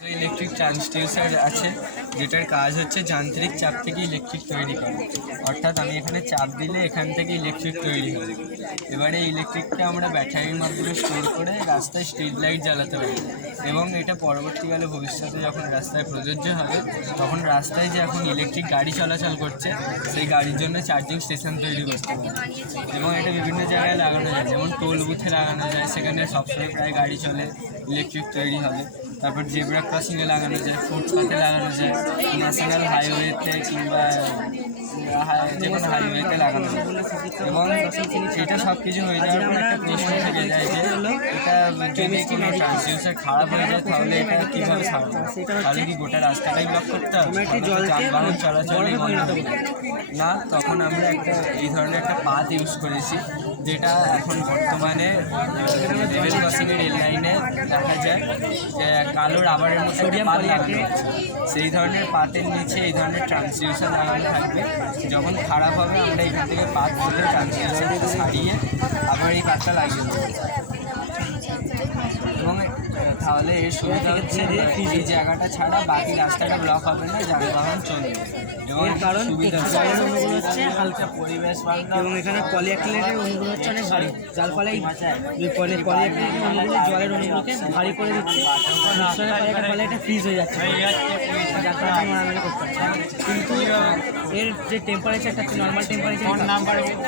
Electric transducer আছে, যেটার কাজ হচ্ছে যান্ত্রিক চাপ থেকে ইলেকট্রিক তৈরি করা। অর্থাৎ আমি এখানে চাপ দিলে এখান থেকে ইলেকট্রিক তৈরি হবে। এবারে ইলেকট্রিকটা আমরা ব্যাটারির মাধ্যমে স্টোর করে রাস্তায় স্ট্রিট লাইট জ্বালাতে পারি, এবং এটা পরবর্তীকালে ভবিষ্যতে যখন রাস্তায় প্রযোজ্য হবে তখন রাস্তায় যে এখন ইলেকট্রিক গাড়ি চলাচল করছে সেই গাড়ির জন্য চার্জিং স্টেশন তৈরি করতে হবে। এবং এটা বিভিন্ন জায়গায় লাগানো যায়, যেমন টোল বুথে লাগানো যায়, সেখানে সবসময় প্রায় গাড়ি চলে, ইলেকট্রিক তৈরি হবে। তারপর জেব্রা ক্রসিংয়ে লাগানো যায়, ফুটপাথে লাগানো যায়, ন্যাশনাল হাইওয়েতে কিংবা যে কোনো হাইওয়েতে লাগানো যায়। এবং এটা সব কিছু হয়ে যাওয়ার পর একটা প্রশ্ন থেকে যায় যে এটা যদি কোনো ট্রান্সডিউসার খারাপ হয়ে যায় তাহলে এটা কীভাবে সারাবো? তাহলে কি গোটা রাস্তাটাই ব্লক করতে হবে? যানবাহন চলাচলই বন্ধ হবে না। তখন আমরা এই ধরনের একটা পাথ ইউজ করেছি, যেটা এখন বর্তমানে লেভেল ক্রসিংয়ের রেল লাইনে দেখা যায় যে কালো রাবারের মতো পাত লাগানো আছে। সেই ধরনের পাতের নিচে এই ধরনের ট্রান্সডিউসার লাগানো থাকবে। যখন খারাপ হবে আমরা এখান থেকে পাত তুলে ট্রান্সডিউসারটা সারিয়ে আবার এই পাতটা লাগিয়ে দেবো। এবং তাহলে এর সুবিধা হচ্ছে যে এই জায়গাটা ছাড়া বাকি রাস্তাটা ব্লক হবে না, যানবাহন চলবে। এবং কারণ জলের অনুগুলো হচ্ছে হালকা পরিবেশ এবং এখানে পলিঅ্যাক্রিলেটের অনুগুলো হচ্ছে অনেক ভারী, যার ফলে এই পলিঅ্যাক্রিলেটের অনুগুলো জলের অনুগুলোকে ভারী করে দিচ্ছে, ফলে এটা ফ্রিজ হয়ে যাচ্ছে, যার ফলে মারামারি করতে পারছে। কিন্তু এর যে টেম্পারেচারটা আছে নর্মাল টেম্পারেচার